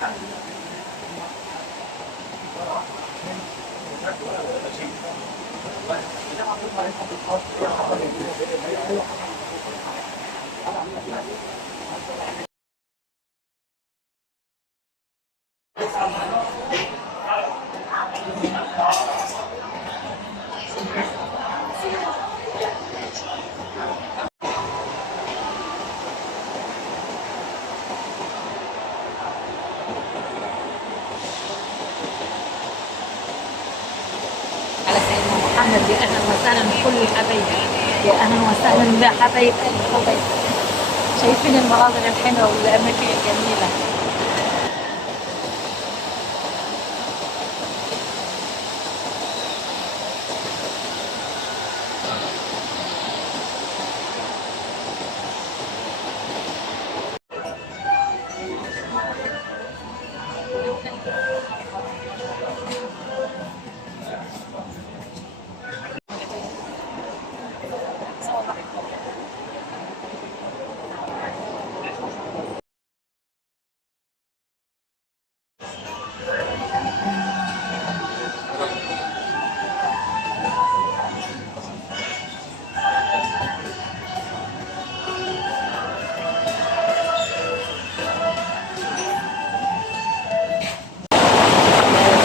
على سيدنا محمد، يا اهلا وسهلا بكل الحبايب، يا اهلا وسهلا بحبايب الحبايب. شايفين المناظر الحلوه والاماكن الجميله.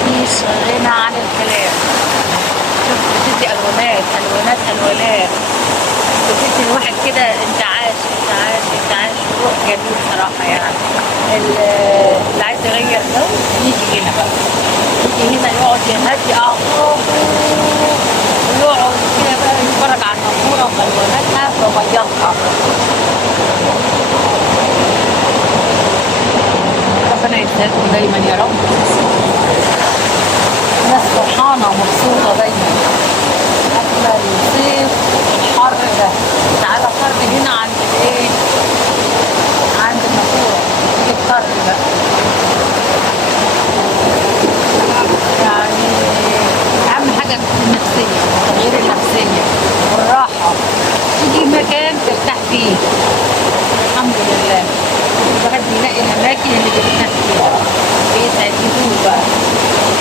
مفيش غنى عن الكلام. شوف، بتدي الوانات الوانات الوانات، بتدي الواحد كده انتعاش انتعاش انتعاش وروح جميل صراحه يعني. اللي عايز يغير جو يجي هنا بقى، يجي هنا يقعد يهدي اعصابه ويقعد كده بقى يتفرج على النافوره والواناتها ومياتها. ربنا يسعدكم دايما يا رب. ناس فرحانة ومبسوطة دايما. أجمل صيف الحر ده. تعالى الحر هنا عند الإيه؟ عند النافورة. الحر ده يعني أهم حاجة النفسية، تغيير النفسية والراحة. تيجي مكان ترتاح فيه. الحمد لله. الواحد بيلاقي الأماكن اللي بيرتاح فيها بيسعدوه بقى.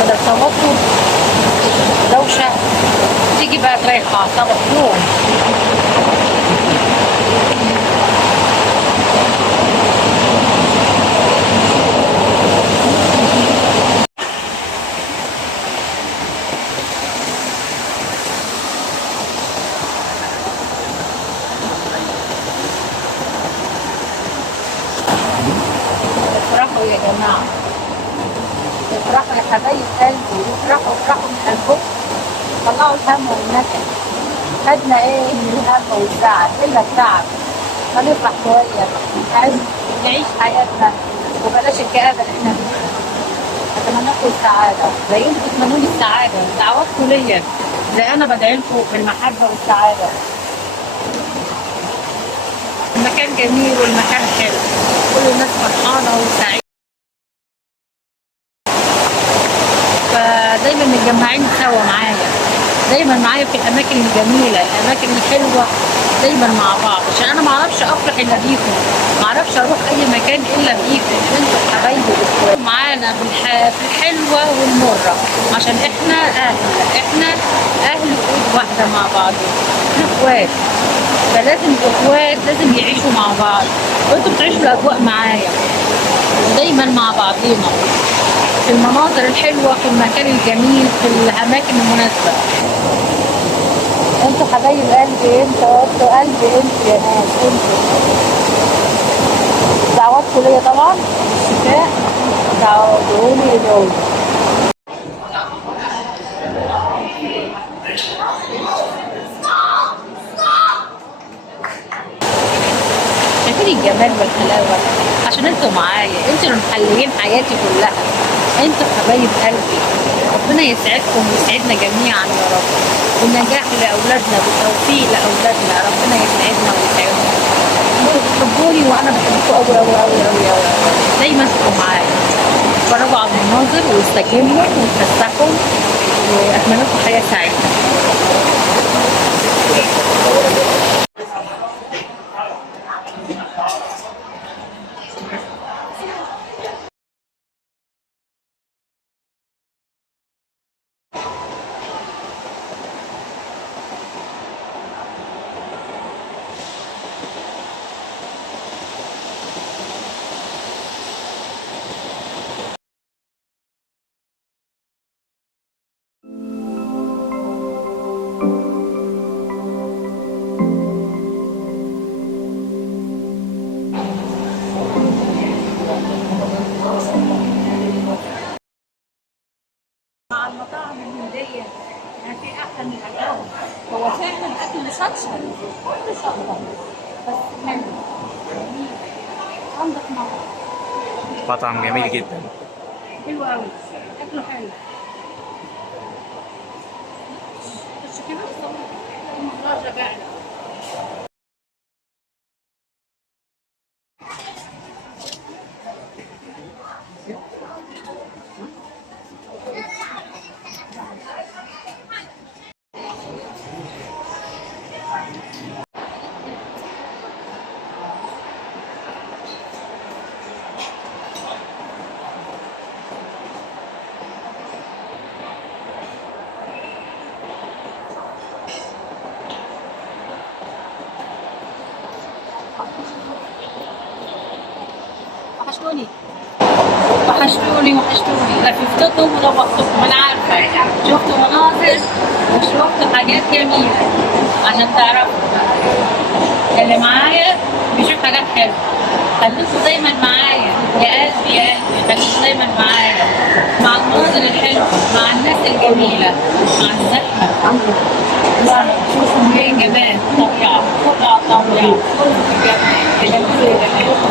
بدل توتر دوشة تيجي بقى تريح أعصابك يوم. افرحوا يا جماعة، افرحوا يا حبايب قلبي، افرحوا افرحوا من قلبكم. طلعوا الهم والنكد. خدنا ايه من الهم والزعل الا التعب. فنفرح شويه، نعيش حياتنا وبلاش الكآبه اللي احنا فيها. اتمنى لكم السعاده زي انتوا بتتمنوا لي السعاده. دعواتكم ليا زي انا بدعي لكم بالمحبه والسعاده. المكان جميل والمكان حلو، كل الناس فرحانه وسعيده، فدايما متجمعين سوا معايا، دايما معايا في الاماكن الجميله الاماكن الحلوه، دايما مع بعض. عشان انا ما اعرفش افرح الا بيكم، ما اعرفش اروح اي مكان الا بيكم. انتوا حبايبي واخواتي معانا في الحلوه والمره، عشان احنا احنا اهل ايد واحده مع بعض. احنا اخوات، فلازم الاخوات لازم يعيشوا مع بعض. وانتوا بتعيشوا الاجواء معايا ودايما مع بعضينا في المناظر الحلوه، في المكان الجميل، في الاماكن المناسبه. انتوا حبايب قلبي، انتوا قلبي، انتوا يا ناس، انتوا دعواتكم ليا طبعا الشفاء. ادعولي ادعولي. شايفين الجمال والحلاوه؟ عشان انتوا معايا، انتوا اللي محليين حياتي كلها. انتوا حبايب قلبي. ربنا يسعدكم ويسعدنا جميعا يا رب، بالنجاح لاولادنا، بالتوفيق لاولادنا. ربنا يسعدنا ويسعدنا. انتوا بتحبوني وانا بحبكم قوي قوي قوي قوي قوي. دايما تبقوا معايا، اتفرجوا على المناظر واستجموا وتفسحوا، واتمنى لكم حياه سعيده. كل شهر بس حلو جميل انضف مره. مطعم جميل جدا. حلو قوي اكله حلو. بس كده والله شبعنا. وحشتوني وحشتوني لففتكم ونبضتكم. انا عارفه يعني شفتوا مناظر وشفتوا حاجات جميله عشان تعرفوا اللي معايا بيشوف حاجات حلوه. خليكوا دايما معايا يا قلبي يا قلبي، خليكوا دايما معايا مع المناظر الحلوه، مع الناس الجميله، مع الزحمه. لا شوفوا ايه جمال الطبيعه، طبيعه كله جمال، جمال.